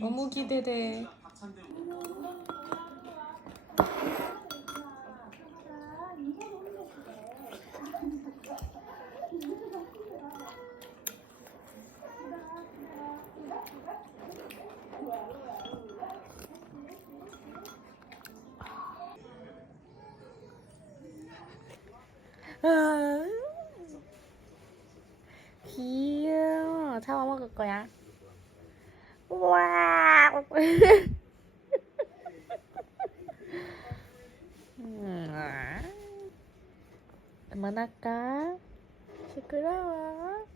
너무 기대돼. 우와. 음. 그만할까? 시끄러워.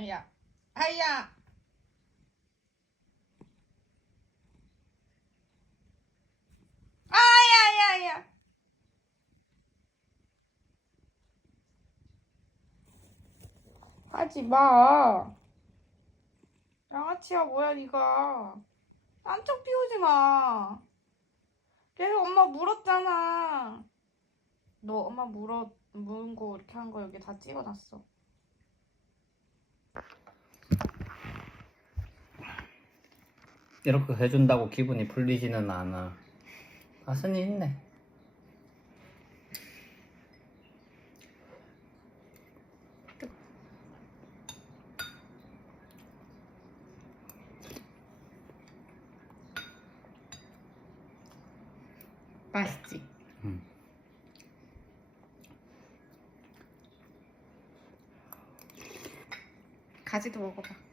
아야, 아야. 아야야야. 하지 마. 양아치야 뭐야 네가. 딴척 피우지 마. 계속 엄마 물었잖아. 너 엄마 물어 물은 거 이렇게 한 거 여기 다 찍어놨어. 이렇게 해준다고 기분이 풀리지는 않아. 가슴이 있네. 맛있지? 음. 가지도 먹어봐.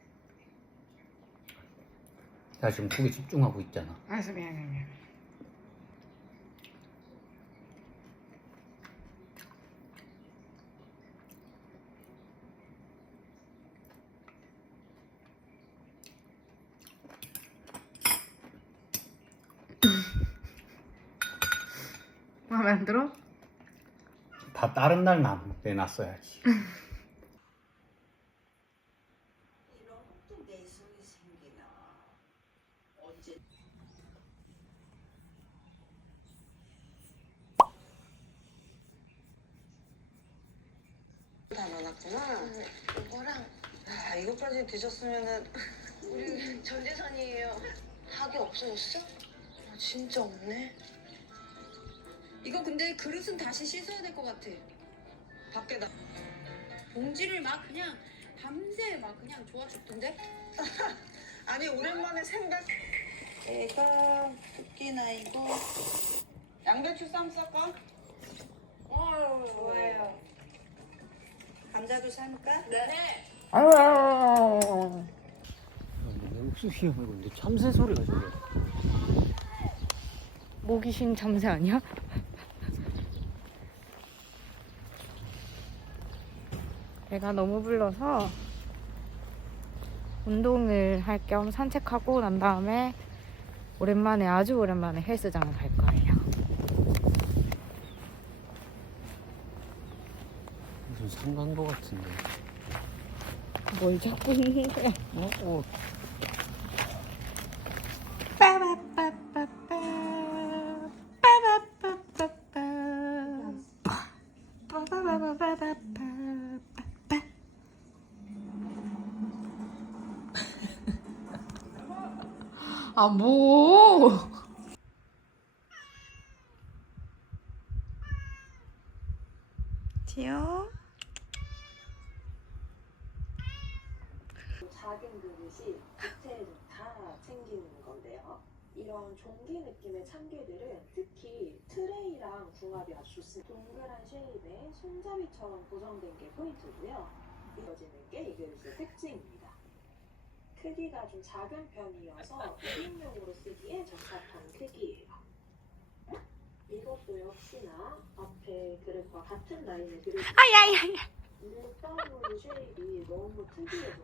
나 지금 국에 집중하고 있잖아. 알았어 미안해 미안해. 마음에 안 들어? 다 다른 날 나- 내놨어야지. 이런 또 내성이 생기나 언제 다 넣어놨구나 이거랑 아 이것까지 드셨으면은 우리 전 재산이에요. 닭이 없어졌어? 아, 진짜 없네. 이거 근데 그릇은 다시 씻어야 될 것 같아. 밖에 나 봉지를 막 그냥 밤새 막 그냥 좋아 죽던데? 아니 오랜만에 생각 애가 토끼나 이거 양배추 쌈 쌀까? 어, 좋아요 감자도 삶을까? 네. 아유. 옥수수야 이거 근데 참새 소리가 저래. 모기신 잠새 아니야? 배가 너무 불러서 운동을 할 겸 산책하고 난 다음에 오랜만에 아주 오랜만에 헬스장을 갈 거예요. 무슨 상간 거 같은데. 뭘 자꾸 있는 거야? 어? 어. 빠바빠빠빠 빠바빠빠빠 빠바바바바바빠 아 뭐? 지요? 작은 그릇이 디테일을 다 챙기는 건데요. 이런 종기 느낌의 참개들은 특히 트레이랑 궁합이 아주 좋습니다. 동그란 쉐입에 손잡이처럼 고정된 게 포인트고요. 이어지는 게 이 그릇의 특징입니다. 크기가 좀 작은 편이어서 1인용으로 쓰기에 적합한 크기예요. 이것도 역시나 앞에 그릇과 같은 라인의 그릇. 아야야야. 밀가루 쉐입이 너무 특이해서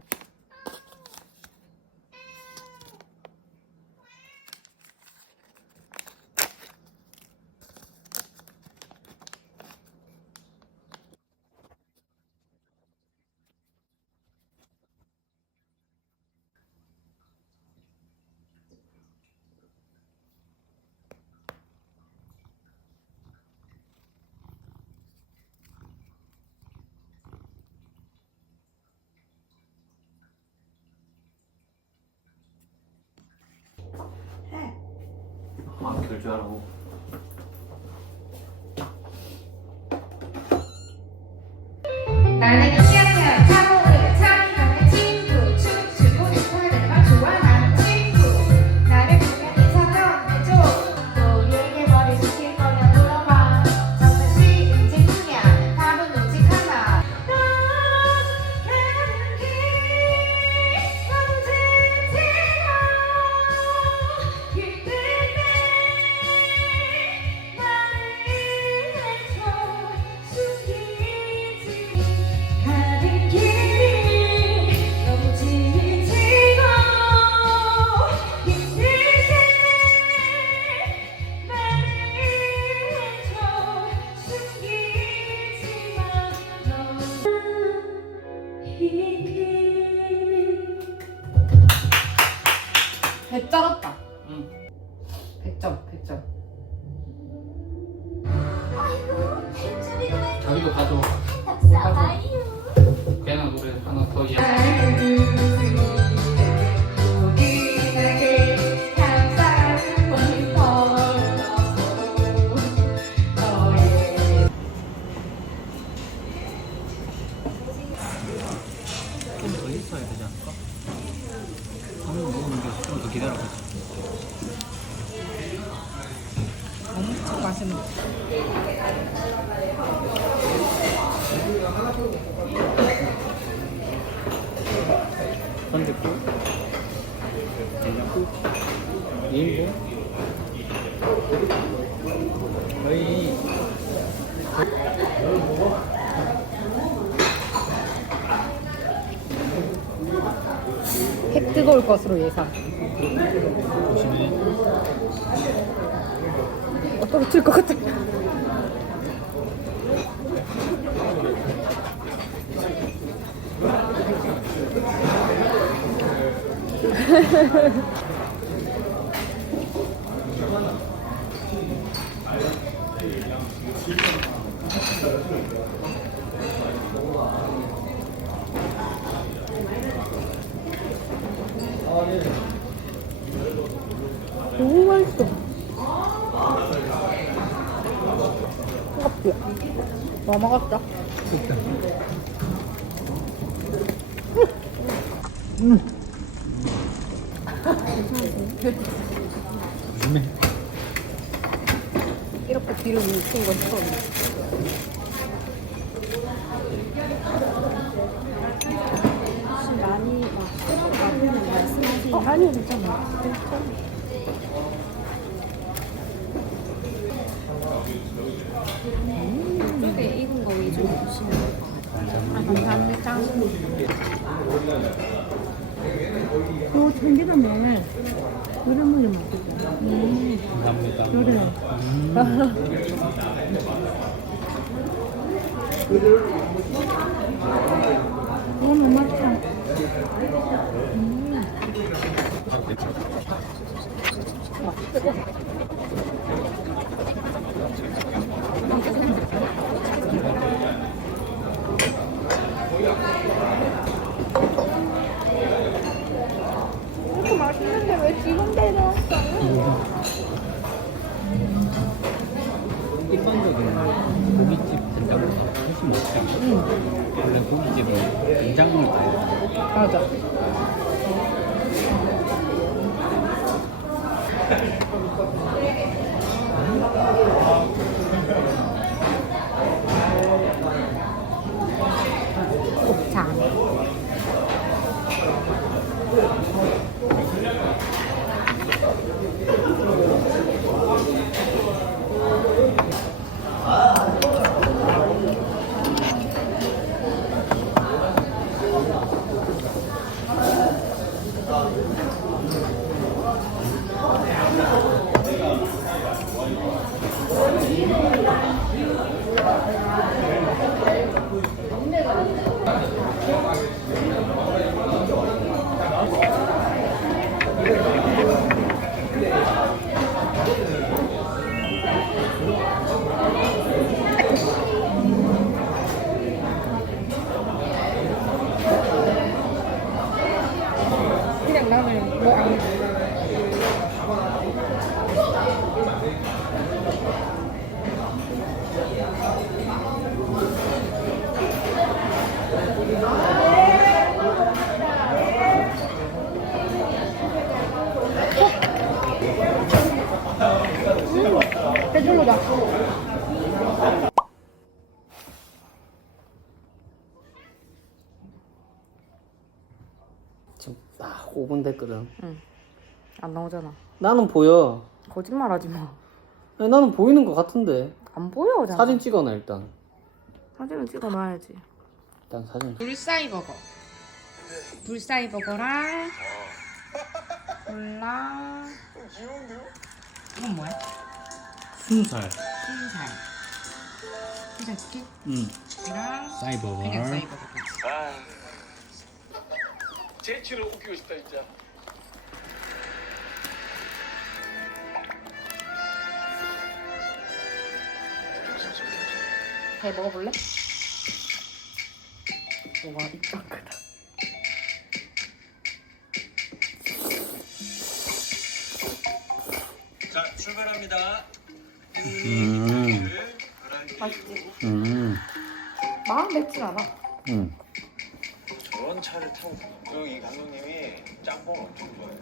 될 줄 알고. 배 쩔었다. 맛있는. 선택도, 된장국, 2인분. 거의 팩 뜨거울 것으로 예상. 조심해. 어, 떨어질 것 같아. 너무 맛있어. 뜨겁지? 뭐 먹었어? 조심해. 이렇게 기름 묻힌 건. 혹시 많이 막 말씀하세요. 어, 아니요, 괜찮아. 쪽에 감사합니다. 또 참기름에 그릇물이 맛있어요. 음, 감사합니다. 그래. 이거는 맛있어. 원래 고깃집은 된장을 다 맞아. 지금 딱 5분 됐거든. 안 나오잖아. 나는 보여. 거짓말하지 마. 아니, 나는 보이는 것 같은데. 안 보여. 사진 찍어놔 일단. 사진은 찍어놔야지. 일단 사진. 불사이 버거. 불사이 버거랑 콜라. 이건 뭐야? 순살. 순살. 순살 치킨? 응. 이랑 사이버거. 그냥 사이 버거. 제치로 웃기고 싶다 진짜. 배 먹어볼래? 와 입장 크다. 자 출발합니다. 음. 맛있지? 음. 마음 맵진 않아. 음. 저런 차를 타고 그이 감독님이 짬뽕 엄청 좋아해요.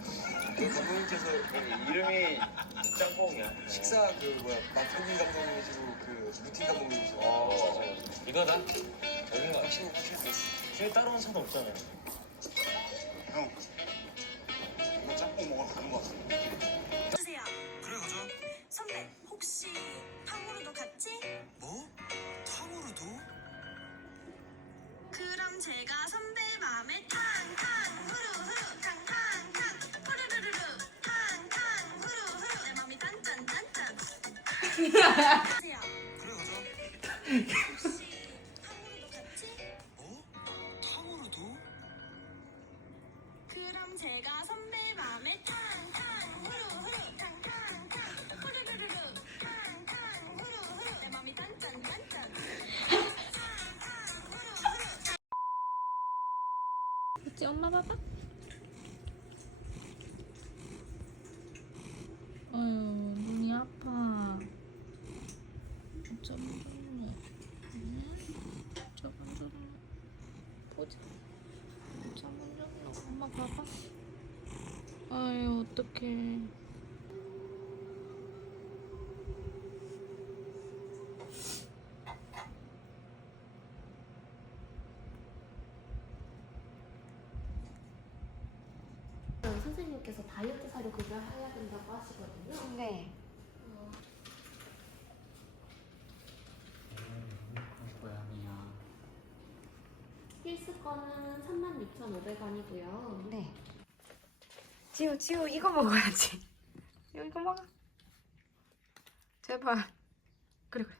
그 감독님께서 이- 이름이 짬뽕이야. 식사 그 뭐야 마트님 감독님이시고 그 루틴 감독님이시고. 어 맞아요. 이거다. 여기가 확실히 확실히 됐어. 뒤에 따라온 차도 없잖아요. 형 이거 짬뽕 먹으러 가는 거 같아. 주 제가 선배 마음에 탕탕 후루 후루 탕탕탕 후루루루루 탕탕 후루 후루 내 맘이 주세요. 그래 가자. 봐봐. 아유 어떡해. 선생님께서 다이어트 사료 급여해야 된다고 하시거든요. 네. 2,500원이고요. 네. 지우, 지우, 이거 먹어야지. 이거, 이거 먹어. 제발. 그래, 그래.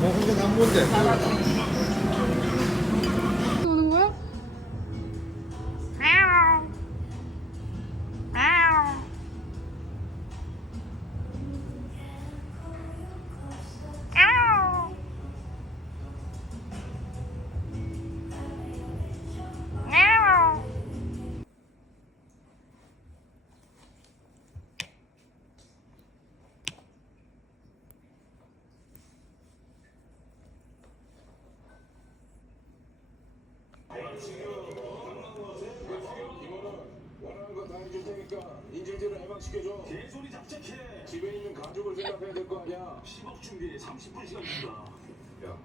먹은 건안 본데. 해방시켜줘. 개소리 작작해. 집에 있는 가족을 생각해야 될 거 아니야. 10억 준비에 30분 시간 준다. 야,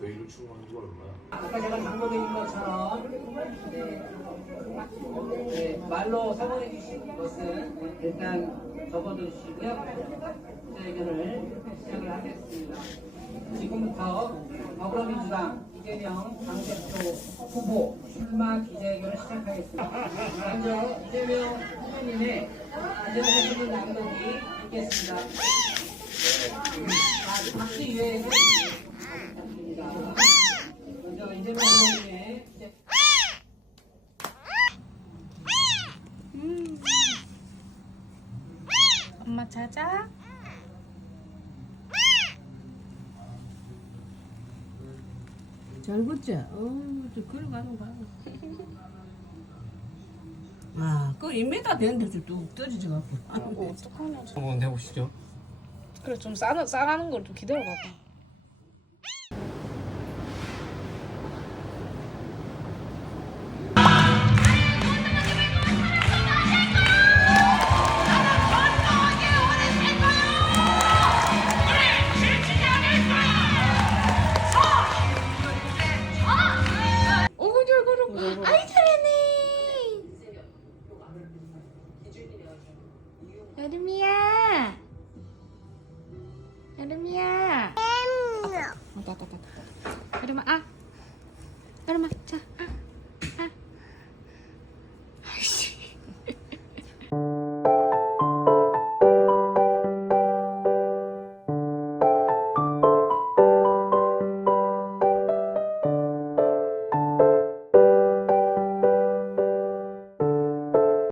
너 일을 추구하는 거 얼마야? 아까 제가 당부드린 것처럼 네, 네, 말로 선언해 주신 것은 일단 접어두시고요. 기자회견을 시작을 하겠습니다. 지금부터 더불어민주당 이재명 당대표 후보 출마 기자회견을 시작하겠습니다. 먼저 이재명 후보님의 기자회견을 낭독이 있겠습니다. 자, 박지 부탁드립니다. 먼저 이재명 후보님의 기자 엄마 찾아. 잘 걷지? 어, 저 걸어가는 거야. 아, 그 2m 되는데 뚝 떨어져 갖고. 어, 어떡하냐. 한번 해보시죠. 그래, 좀 싸, 싸가는 걸 좀 기다려 봐봐. 여름이야. 여름이야. 왔다 왔다 왔다. 여름아 아. 여름아 자.